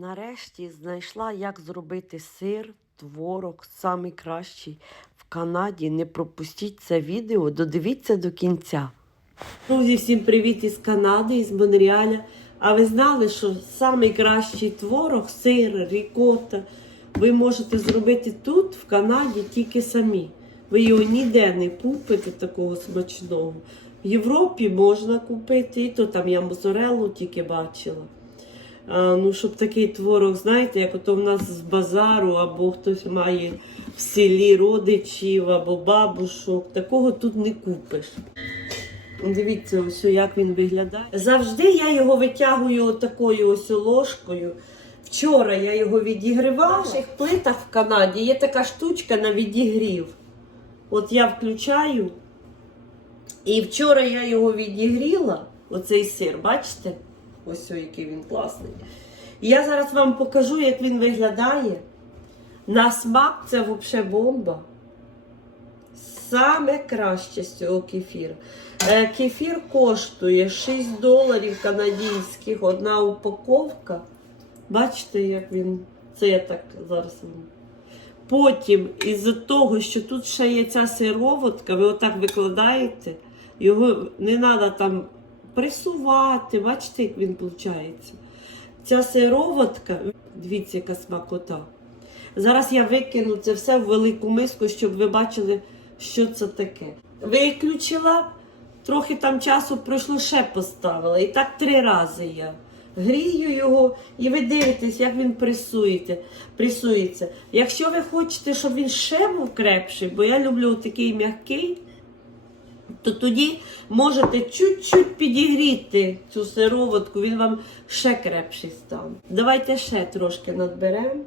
Нарешті знайшла, як зробити сир, творог, самий кращий в Канаді. Не пропустіть це відео, додивіться до кінця. Друзі, всім привіт із Канади, із Монреаля. А ви знали, що самий кращий творог, сир, рікота ви можете зробити тут, в Канаді, тільки самі. Ви його ніде не купите такого смачного. В Європі можна купити, і то там я моцареллу тільки бачила. Ну, щоб такий творог, знаєте, як ото в нас з базару, або хтось має в селі родичів, або бабушок, такого тут не купиш. Дивіться, ось як він виглядає. Завжди я його витягую отакою ось ложкою. Вчора я його відігрівала. В наших плитах в Канаді є така штучка на відігрів. От я включаю. І вчора я його відігріла, оцей сир, бачите? Ось ой, який він класний. І я зараз вам покажу, як він виглядає. На смак це взагалі бомба. Саме краще з цього кефіру. Е, Кефір коштує 6 доларів канадських, одна упаковка. Бачите, як він. Це я так зараз. Потім, із-за того, що тут ще є ця сироватка, ви отак викладаєте, його не треба там пресувати. Бачите, як він виходить? Ця сироватка, дивіться, яка смакота. Зараз я викину це все в велику миску, щоб ви бачили, що це таке. Виключила, трохи там часу пройшло, ще поставила. І так три рази я. Грію його, і ви дивитесь, як він пресуєте, пресується. Якщо ви хочете, щоб він ще був крепший, бо я люблю такий м'який, то тоді можете чуть-чуть підігріти цю сироватку, він вам ще крепший стане. Давайте ще трошки надберемо.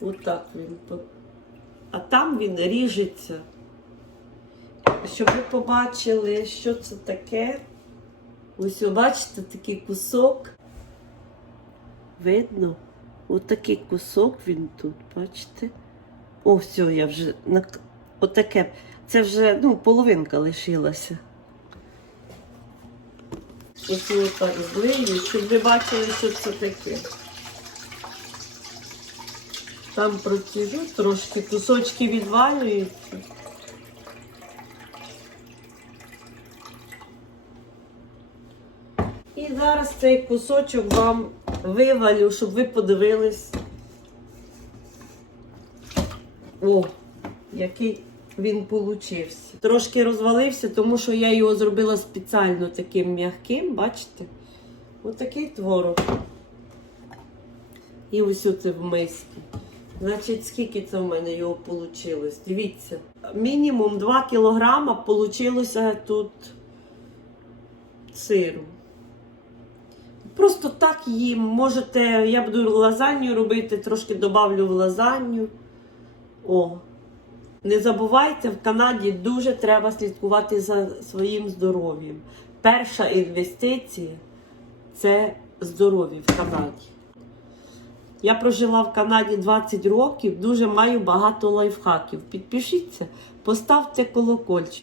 Отак він. А там він ріжеться. Щоб ви побачили, що це таке. Ось ви бачите такий кусок. Видно? Ось такий кусок він тут, бачите? О, все, я вже отаке. Це вже ну, половинка лишилася. Ось я так злию, щоб ви бачили, що це таке. Там протяжу трошки, кусочки відвалюються. І зараз цей кусочок вам вивалю, щоб ви подивились. О, який він получився. Трошки розвалився, тому що я його зробила спеціально таким м'яким, бачите? Отакий творог. І ось оце в мисці. Значить, скільки це в мене його вийшло? Дивіться. Мінімум 2 кілограма вийшло тут сиру. Просто так їм. Можете, я буду лазанью робити, трошки добавлю в лазанью. О. Не забувайте, в Канаді дуже треба слідкувати за своїм здоров'ям. Перша інвестиція це здоров'я в Канаді. Я прожила в Канаді 20 років, дуже маю багато лайфхаків. Підпишіться, поставте колокольчик.